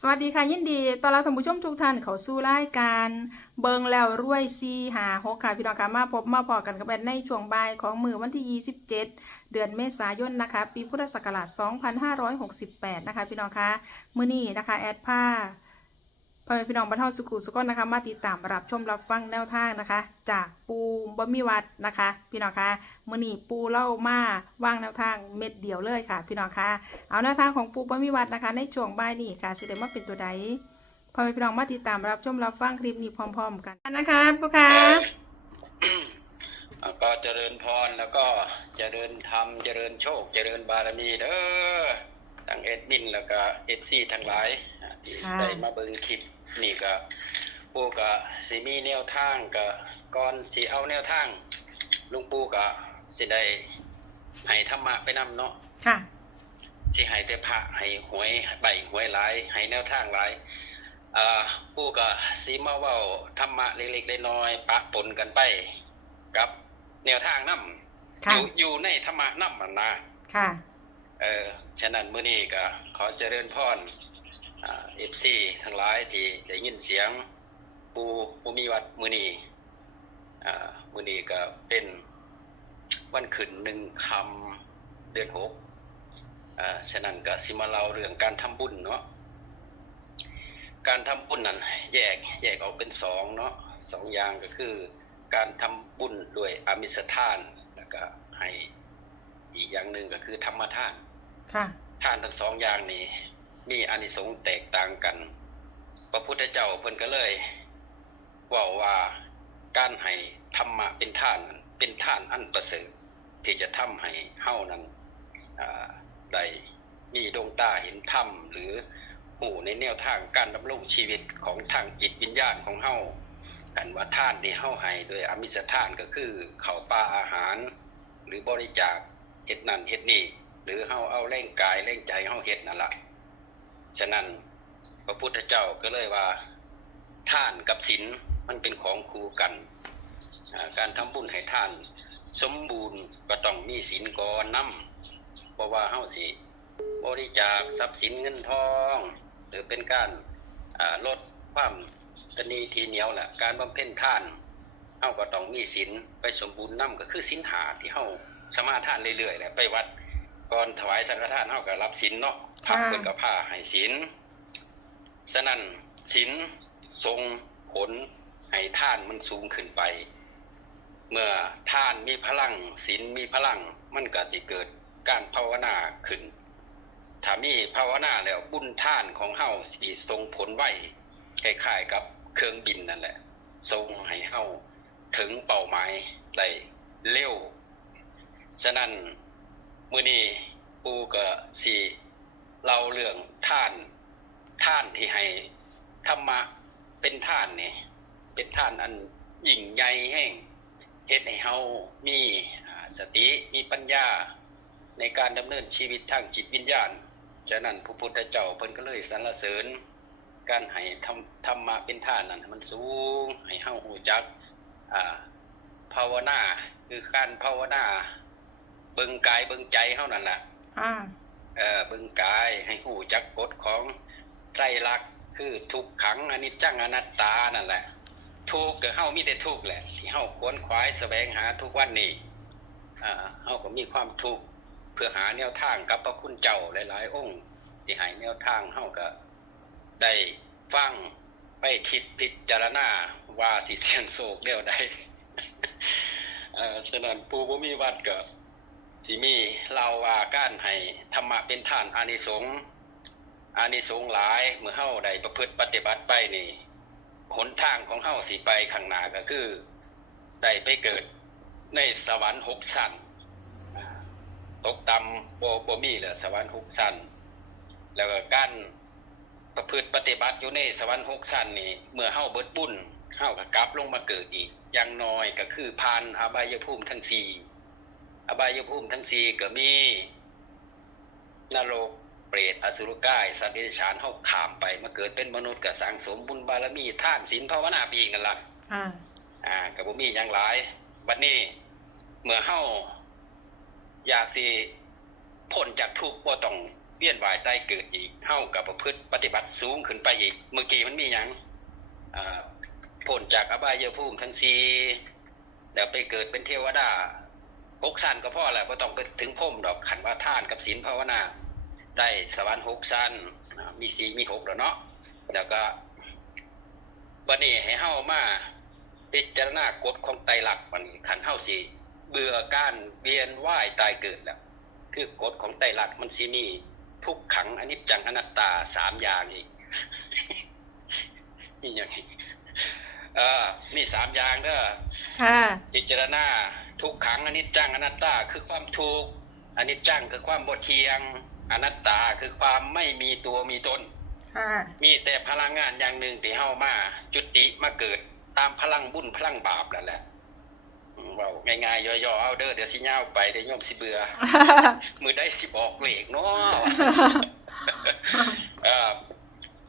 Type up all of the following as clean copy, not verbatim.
สวัสดีค่ะยินดีต้อนรับท่านผู้ชมทุกท่านเข้าสู่รายการเบิงแล้วรวย456ค่ะพี่น้องค่ะมาพบมาพอกันกับแอนในช่วงบ่ายของมื้อวันที่27เดือนเมษายนนะคะปีพุทธศักราช2568นะคะพี่น้องค่ะมื้อนี้นะคะแอดผ้าพ่อแม่พี่น้องบรรเทาสุขุสุขนนะคะมาติดตามรับชมรับฟังแนวทางนะคะ จากปูบ่มีวัดนะคะพี่น้องค่ะมื้อนี้ปูเล่ามาวางแนวทางเม็ดเดียวเลยค่ะพี่น้องค่ะเอาแนวทางของปูบ่มีวัดนะคะในช่วงบ่ายนี้ค่ะสิได้มาเป็นตัวใดพอแม่พี่น้องมาติดตามรับชมรับฟังคลิปนี้พร้อมๆกันนะคะปูค่ะก็เจริญพรแล้วก็เจริญธรรมเจริญโชคเจริญบารมีเด้อทั้งเอ็ดมินแล้วก็เอฟซีทั้งหลายที่ได้มาเบิ่งคลิปนี่ก็ปู่ก็สิมีแนวทางก็ก่อนสิเอาแนวทางลุงปู่ก็สิได้ให้ธรรมะไปนำเนาะค่ะสิให้แต่พระให้หวยใบหวยหลายให้แนวทางหลายปู่ก็สิมาเว้าธรรมะเล็กๆน้อยๆปะปนกันไปกับแนวทางนำอยู่ในธรรมะนำมันนะค่ะฉะนั้นมื้อนี้ก็ขอเจริญพรFC ทั้งหลายที่ได้ยินเสียงปู่มีวัดมื้อนี้มื้อนี้ก็เป็นวันขึ้น1ค่ำเดือน6ฉะนั้นก็สิมาเล่าเรื่องการทำบุญเนาะการทำบุญนั้นแยกออกเป็น2เนาะ2อย่างก็คือการทำบุญด้วยอามิสทานแล้วก็ให้อีกอย่างหนึ่งก็คือธรรมทานทานทั้ง2อย่างนี้มีอานิสงส์แตกต่างกันพระพุทธเจ้าเพิ่นก็เลยเว้าว่าการให้ธรรมะเป็นทานอันประเสริฐที่จะทำให้เฮานั้นได้มีดวงตาเห็นธรรมหรือหูในแนวทางการดำรงชีวิตของทางจิตวิญญาณของเฮากันว่าทานที่เฮาให้โดยอามิสทานก็คือข้าวปลาอาหารหรือบริจาคเฮ็ดนั่นเฮ็ดนี่หรือเฮาเอาแรงกายแรงใจเฮาเฮ็ดนั่นล่ะฉะนั้นพระพุทธเจ้าก็เลยว่าทานกับศีลมันเป็นของคู่กันการทำบุญให้ทานสมบูรณ์ก็ต้องมีศีลก่อนนำเพราะว่าเฮาสิบริจาคทรัพย์สินเงินทองหรือเป็นการลดความตนีทีเหนียวแหละการบำเพ็ญทานเฮาก็ต้องมีศีลไปสมบูรณ์นำก็คือศีล5ที่เฮาสมาทานเรื่อยๆแหละไปวัดก่อนถวายสังฆทานเฮาก็รับศีลเนาะพระเพิ่นก็พาให้ศีลฉะนั้นศีลส่งผลให้ทานมันสูงขึ้นไปเมื่อทานมีพลังศีลมีพลังมันก็สิเกิดการภาวนาขึ้นถ้ามีภาวนาแล้วบุญทานของเฮาสิส่งผลไวคล้ายๆกับเครื่องบินนั่นแหละส่งให้เฮาถึงเป้าหมายได้เร็วฉะนั้นมื้อนี้ปู่ก็สิเล่าเรื่องทานที่ให้ธรรมะเป็นทานนี่เป็นทานอันยิ่งใหญ่แห่งเฮ็ดให้เฮามีสติมีปัญญาในการดำเนินชีวิตทางจิตวิญญาณฉะนั้นพระพุทธเจ้าเพิ่นก็เลยสรรเสริญการให้ธรรมะเป็นทานนั้นมันสูงให้เฮารู้จักภาวนาคือการภาวนาเบิ่งกายเบิ่งใจเฮานั่นล่ะเบิ่งกายให้รู้จักกฎของไตรลักษณ์คือทุกขังอนิจจังอนัตตานั่นแหละทุกข์ก็เฮามีแต่ทุกข์แหละที่เฮาขวนขวายแสวงหาทุกวันนี้เฮาก็มีความทุกข์เพื่อหาแนวทางกับพระคุณเจ้าหลายๆองค์ที่ให้แนวทางเฮาก็ได้ฟังไปคิดพิจารณาว่าสิเสี่ยงโชคแนวใดฉะนั้นปู่บ่มีวัดก็สิมีเล่าว่าการให้ธรรมะเป็นทานอานิสงส์หลายเมื่อเฮาได้ประพฤติปฏิบัติไปนี่หนทางของเฮาสิไปข้างหน้าก็คือได้ไปเกิดในสวรรค์6ชั้นตกต่ำบ่มีแหละสวรรค์6ชั้นแล้วก็การประพฤติปฏิบัติอยู่ในสวรรค์6ชั้นนี่เมื่อเฮาเบิดบุญเฮาก็กลับลงมาเกิดอีกอย่างน้อยก็คือผ่านอบายภูมิทั้ง4อบายภูมิทั้ง4ก็มีนรกเปรตอสุรกายสัตว์เดรัจฉานเฮาข้ามไปมาเกิดเป็นมนุษย์ก็สังสมบุญบารมีทานศีลภาวนาไปอีกนั่นล่ะก็บ่มีหยังหลายบัดนี้เมื่อเฮาอยากสิพ้นจากทุกข์บ่ต้อง เวียนว่ายตายเกิดอีกเฮากับประพฤติปฏิบัติสูงขึ้นไปอีกเมื่อกี้มันมีหยังพ้นจากอบายภูมิทั้ง4แล้วไปเกิดเป็นเทวดา6ชั้นก็พอแล้วบ่ต้องไปถึงพรหมดอกขันว่าทานกับศีลภาวนาได้สวรรค์6ชั้นมี4มี6แล้วเนาะแล้วก็บัดนี้ให้เฮามาพิจารณากฎของไตรลักษณ์บัดนี้คันเฮาสิเบื่อการเวียนว่ายตายเกิดแล้วคือกฎของไตรลักษณ์มันสิมีทุกขังอนิจจังอนัตตา3อย่างอีก นี่อย่างนี้มี3อย่างเด้อค่ะพิจารณาทุกขังอนิจจังอนัตตาคือความทุกข์อนิจจังคือความบ่เที่ยงอนัตตาคือความไม่มีตัวมีตนมีแต่พลังงานอย่างหนึ่งที่เฮามาจุติมาเกิดตามพลังบุญพลังบาปนั่นแหละเว้าง่ายๆย่อๆเอาเด้อเดี๋ยวสิยาวไปเดี๋ยวโยมสิเบื่อ มื้อใดสิบอกเลขเนาะ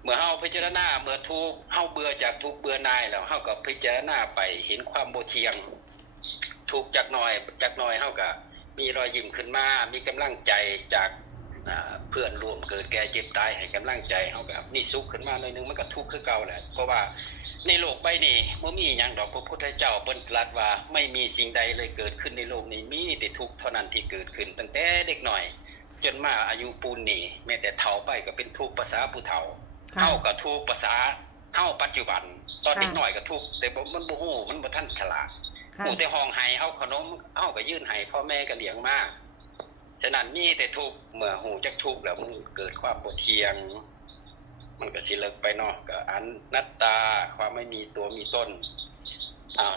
เมื่อเฮาพิจารณาเมื่อทุกข์เฮาเบื่อจากทุกข์เบื่อหน่ายแล้วเฮาก็พิจารณาไปเห็นความบ่เที่ยงทุกข์จักหน่อยเฮาก็มีรอยยิ้มขึ้นมามีกำลังใจจากเพื่อนร่วมเกิดแก่เจ็บตายให้กำลังใจเฮาก็มีสุขขึ้นมาหน่อยนึงมันก็ทุกข์คือเก่าแหละเพราะว่าในโลกใบนี้บ่มีหยังดอกพระพุทธเจ้าเพิ่นตรัสว่าไม่มีสิ่งใดเลยเกิดขึ้นในโลกนี้มีแต่ทุกข์เท่านั้นที่เกิดขึ้นตั้งแต่เด็กน้อยจนมาอายุปูนนี้แม้แต่เฒ่าไปก็เป็นทุกข์ภาษาผู้เฒ่าเฮาก็ทุกข์ภาษาเฮาปัจจุบันตอนเด็กน้อยก็ทุกข์แต่มันบ่ฮู้มันบ่ทันฉลาดฮู้แต่ห้องไห้เอาขนมเฮาก็ยื่นให้พ่อแม่ก็เลี้ยงมาฉะนั้นมีแต่ทุกข์เมื่อฮู้จักทุกข์แล้วมันเกิดความบ่เที่ยงมันก็สิเลิกไปเนาะก็อนัตตาความไม่มีตัวมีตน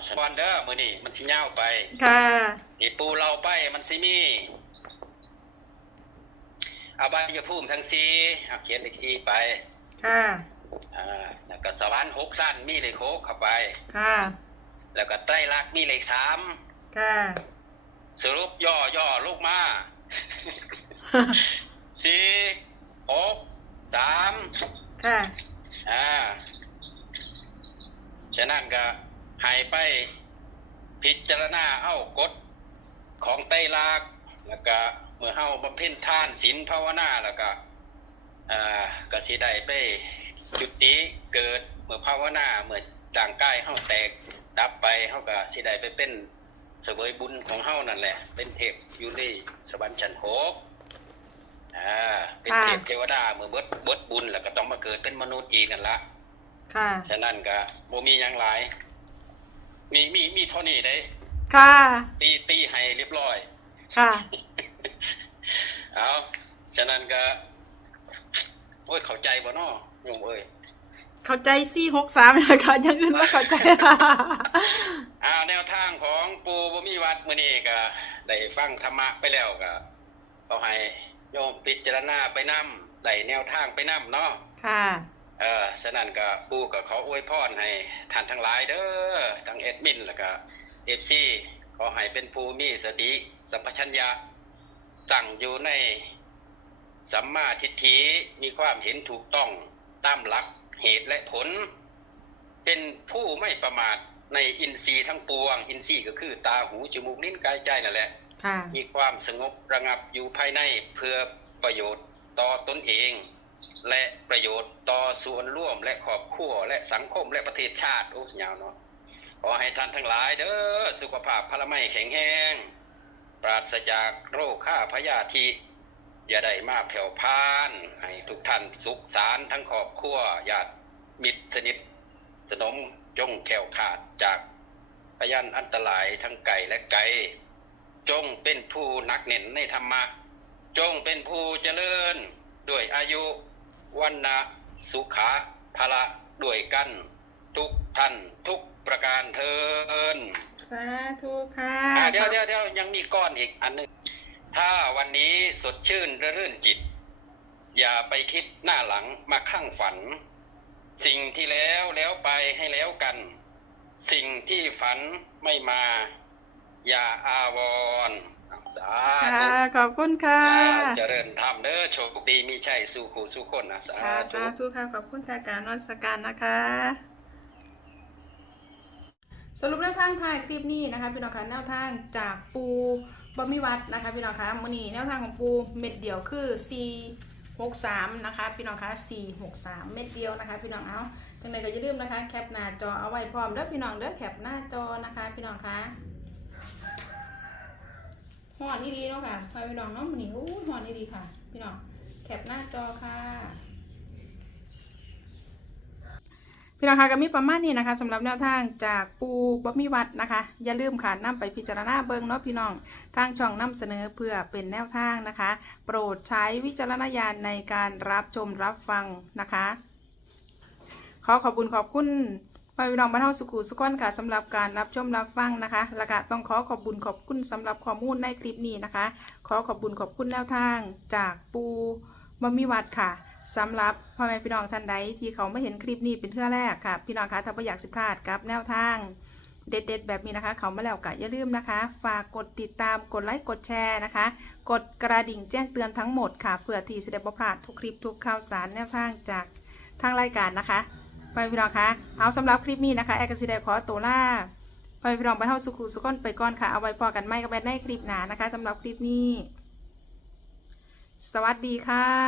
สวัสดีเด้อมื้อนี้มันสิยาวไปค่ะที่ปูเราไปมันสิมีอบายภูมิทั้ง4เขียนเลข4ไปค่ะแล้วก็สวรรค์6ชั้นมีเลข6เข้าไปค่ะแล้วก็ไตรลักษณ์มีเลข3ค่ะสรุปย่อลงมา4 6 3ค่ะฉะนั้นก็ให้ไปพิจารณาเอากฎของไตรลักษณ์แล้วก็เมื่อเฮาบำเพ็ญทานศีลภาวนาแล้วก็ก็สิได้ไปจุติเกิดเมื่อภาวนาเมื่อร่างกายเฮาแตกดับไปเฮาก็สิได้ไปเป็นเสวยบุญของเฮานั่นแหละเป็นเทพอยู่ในสวรรค์ชั้น6เป็นเทพเทวดาเมื่อเบิดบุญแล้วก็ต้องมาเกิดเป็นมนุษย์อีกนั่นละค่ะฉะนั้นก็บ่มีหยังหลายมีเท่านี้เด้ค่ะตีให้เรียบร้อยค่ะเอาฉะนั้นก็โอ้ยเข้าใจบ่เนาะโยมเอ้ยเข้าใจ463นะคะอย่างอื่นบ่เข้าใจแนวทางของปู่บ่มีวัดมื้อนี้ก็ได้ฟังธรรมะไปแล้วก็เอาให้โยมพิจารณาไปนำได้แนวทางไปนำเนาะค่ะฉะนั้นก็ปู่ก็ขออวยพรให้ท่านทั้งหลายเด้อทั้งแอดมินแล้วก็ FC ขอให้เป็นผู้มีสติสัมปชัญญะตั้งอยู่ในสัมมาทิฏฐิมีความเห็นถูกต้องตามหลักเหตุและผลเป็นผู้ไม่ประมาทในอินทรีย์ทั้งปวงอินทรีย์ก็คือตาหูจมูกลิ้นกายใจนั่นแหละมีความสงบระงับอยู่ภายในเพื่อประโยชน์ต่อตนเองและประโยชน์ต่อส่วนร่วมและครอบครัวและสังคมและประเทศชาติโอ้ยาวเนาะขอให้ท่านทั้งหลายเด้อสุขภาพพละไม้แข็งแรงปราศจากโรคข้าพยาธิอย่าได้มาแผ่วพานให้ทุกท่านสุขสารทั้งครอบครัวญาติมิตรสนิทสนมจงแคล้วคลาดจากพยันอันตรายทั้งไกลและไกลจงเป็นผู้หนักแน่นในธรรมะจงเป็นผู้เจริญด้วยอายุวันนะสุขะพละด้วยกันทุกท่านทุกประการเทินสาธุค่ะเดี๋ยวยังมีก้อนอีกอันนึงถ้าวันนี้สดชื่นรื่นจิตอย่าไปคิดหน้าหลังมาคลั่งฝันสิ่งที่แล้วไปให้แล้วกันสิ่งที่ฝันไม่มาอย่าอาวรณ์สาธุขอบคุณค่ะเจริญธรรมเด้อโชคดีมีชัยสู่ผู้สู่คนนะสาธุค่ะขอบคุณค่ะการนมัสการนะคะสรุปแนวทางท้ายคลิปนี้นะคะพี่น้องคะแนวทางจากปูบ่มีวัดนะคะพี่น้องคะมื้อนี้แนวทางของปูเม็ดเดียวคือ4 63นะคะพี่น้องคะ463เม็ดเดียวนะคะพี่น้องเอาจังใดก็อย่าลืมนะคะแคปหน้าจอเอาไว้พร้อมเด้อพี่น้องเด้อแคปหน้าจอนะคะพี่น้องคะห่อนนี่ดีเนาะค่ะพี่น้องเนาะมื้อนี้อู้ห่อนนี่ดีค่ะพี่น้องแคปหน้าจอค่ะพี่น้องคะก็มีประมาณนี้นะคะสำหรับแนวทางจากปูบ่มีวัดนะคะอย่าลืมค่ะนำไปพิจารณาเบิ่งเนาะพี่น้องทางช่องนำเสนอเพื่อเป็นแนวทางนะคะโปรดใช้วิจารณญาณในการรับชมรับฟังนะคะขอบคุณขอบคุณพี่น้องบ้านเฮาสุขุสุขคนค่ะสำหรับการรับชมรับฟังนะคะและก็ต้องขอบคุณสำหรับข้อมูลในคลิปนี้นะคะขอบคุณแนวทางจากปูบ่มีวัดค่ะสำหรับพ่อแม่พี่น้องท่านใดที่เขาไม่เห็นคลิปนี้เป็นเทื่อแรกค่ะพี่น้องคะถ้าไม่อยากสิพลาดกับแนวทางเด็ดๆแบบนี้นะคะเขามาแล้วก็อย่าลืมนะคะฝากกดติดตามกดไลค์กดแชร์นะคะกดกระดิ่งแจ้งเตือนทั้งหมดค่ะเพื่อที่จะได้บ่พลาดทุกคลิปทุกข่าวสารแนวทางจากทางรายการนะคะพ่อแม่พี่น้องคะเอาสำหรับคลิปนี้นะคะแอร์กสิได้ขอตัวลาพ่อแม่พี่น้องไปเท่าสุขุสุขคนไปก่อนค่ะเอาไว้พอกันไม่ก็ไปในคลิปหน้านะคะสำหรับคลิปนี้สวัสดีค่ะ